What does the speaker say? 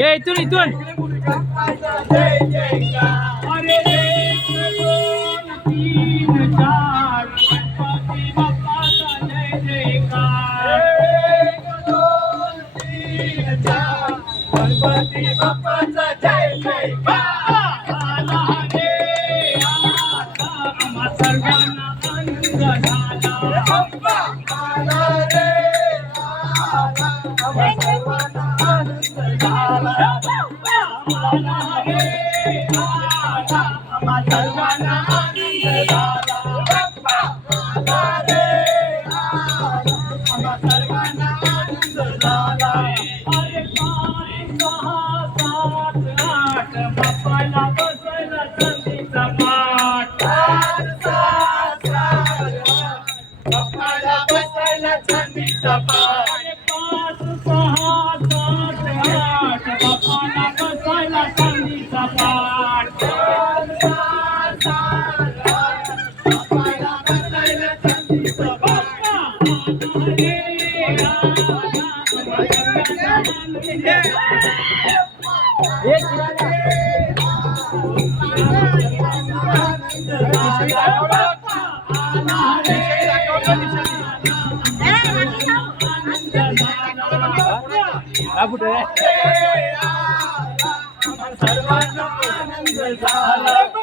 ये इथून इथून जय जयकार अरे एक दोन तीन चार गणपती बाप्पाचा जय जयकार एक दोन तीन चार गणपती बाप्पाचा जय जयकार आला रे आता आम्हा सर्वांना आनंद झाला बाप्पा आला रे आता आम्हा सर्वांना आनंद झाला आला रे आता आम्हा सर्वांना आनंद झाला बाप्पा आला रे आता आम्हा सर्वांना आनंद झाला अरे 5 6 7 8 बाप्पाला बसला चांदीचा पाट 5 6 7 बाप्पाला बसला चांदीचा पाट 5 6 7 8 बाप्पाला बसला चांदीचा पाट 5 6 7 8 बाप्पाला बसला चांदीचा पाट सर्वांना आनंद झाला